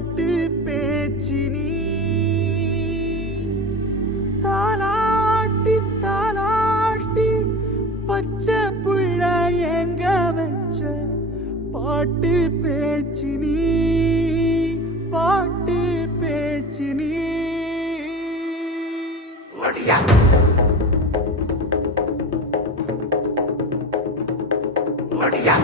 பாட்டு பேச்சு நீ தாலாட்டி தாலாட்டி பச்சை புள்ள எங்க வச்ச பாட்டு பேச்சு நீ பாட்டு பேச்சு நீ ஒடியா ஒடியா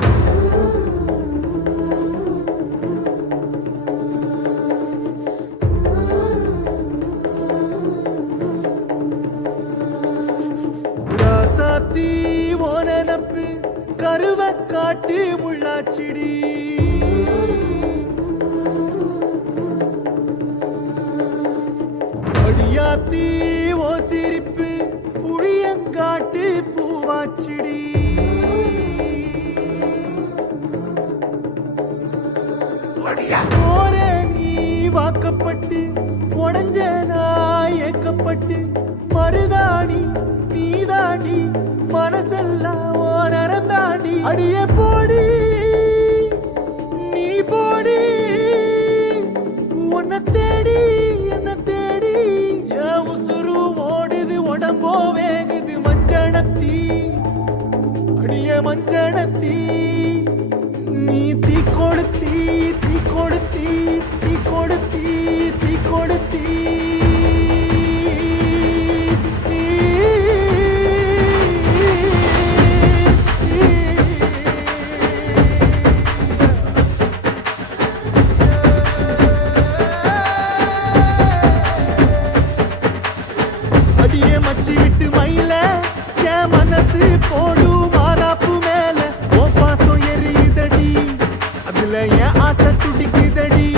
ராசாத்தி ஓனப்பு கருவ காட்டு முள்ளாச்சிடி அடியாத்தி ஓ சிரிப்பு புளியங்காட்டு பூவாச்சிடி போரே நீ வாக்கப்பட்டு உடஞ்ச நாய் ஏக்கப்பட்டு மருதாணி நீதாண்டி மனசெல்லாம் ஓ நரந்தாண்டி அடிய போடி நீ போடி உன்னை தேடி என்ன தேடி என் உசுரு ஓடுது உடம்போ வேகுது மஞ்சனத்தி அடிய மஞ்சனத்தி நீ தீ கொடுத்தி தீ கொடுத்தி தீ கொடுத்தி தீ கொடுத்தி அடியே மச்சி விட்டு மயில என் மனசு போடு மாறாப்பு மேல ஓ பாசம் எரியுதடி அதுல என் ஆசை துடிக்குதடி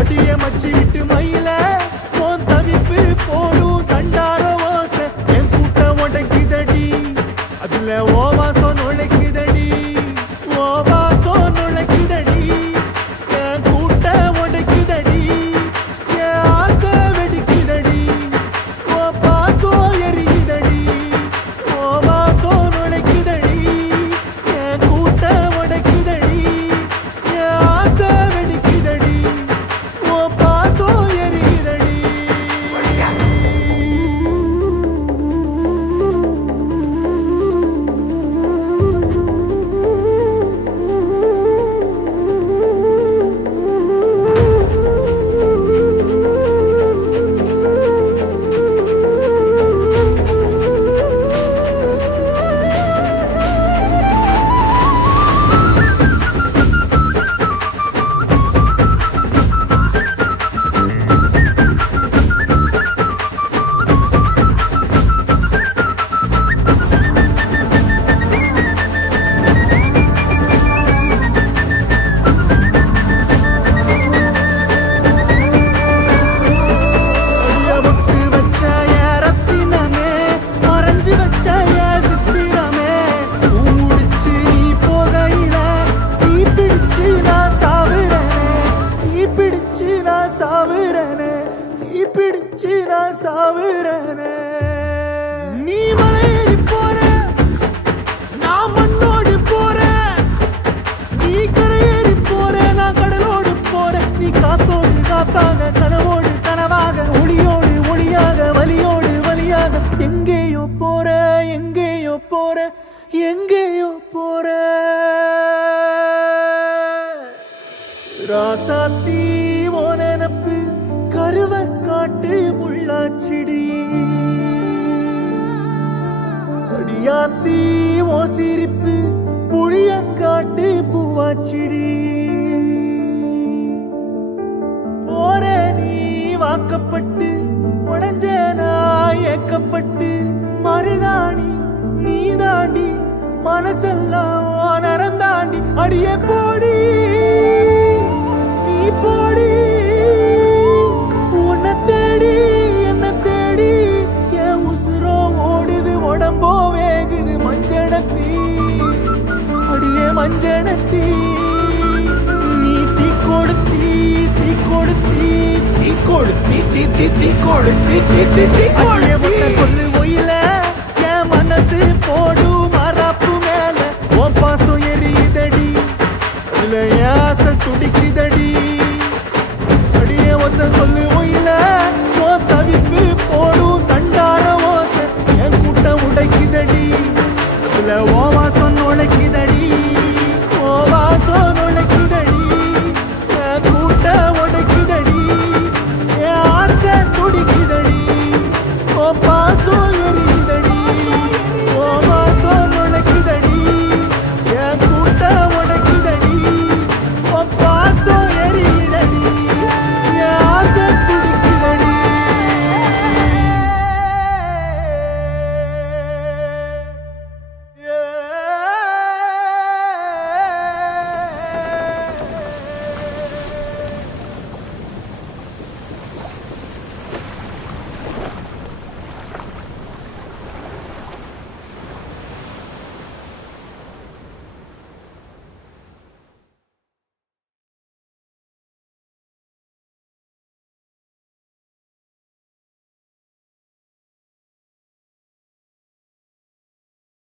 அடியே மச்சி விட்டு மயில உன் தவிப்பு போடும் தண்டார ஓசை என் கூட்ட உடைக்குதடி அதுல ஓ வாசம் நுழைக்குதடி ஓ வாசம் நுழைக்குதடி என் கூட்ட உடைக்குதடி என் ஆசை வெடிக்குதடி ஓ பாசம் எரியுதடி ஓ வாசம் நுழைக்குதடி என் கூட்ட உடைக்குதடி என் ஆசை வெடிக்குதடி ஓ பாசம் எரியுதடி முட்டு வச்ச என் ரத்தினமே மறைஞ்சு வச்ச என் சித்திரமே பூ முடிச்சு நீ போகையில தீ பிடிச்சு நான் சாவுறனே தீ பிடிச்சு நான் சாவுறனே தீ பிடிச்சு நான் சாவுறனே நீ மலையேறி போற நான் மண்ணோடு போறேன் நீ கரையேறி போற நான் கடலோடு போறேன் நீ காத்தோடு காத்தாக கனவோடு கனவாக ஒளியோடு ஒளியாக வலியோடு வலியாக எங்கேயோ போற எங்கேயோ போற எங்கேயோ போற ராசாத்தி ஓனப்பு கருவ காட்டு முள்ளாச்சிடி அடியாத்தி ஓ சிரிப்பு புளியங்காட்டு பூவாச்சிடி போற நீ வாக்கப்பட்டு உடஞ்ச நாய் ஏக்கப்பட்டு மருதாணி நீதாண்டி மனசெல்லாம் ஓ நரந்தாண்டி அடிய போடி நீ போடி உன்னை தேடி என்ன தேடி என் உசுரோ ஓடுது உடம்போ வேகுது மஞ்சனத்தி அடியே மஞ்சனத்தி நீ தீ கொடுத்தி தீ கொடுத்தி தீ கொடுத்தி தீ தீ தீ கொடுத்தி தீ தீ தீ கொடுத்தி சொல்லு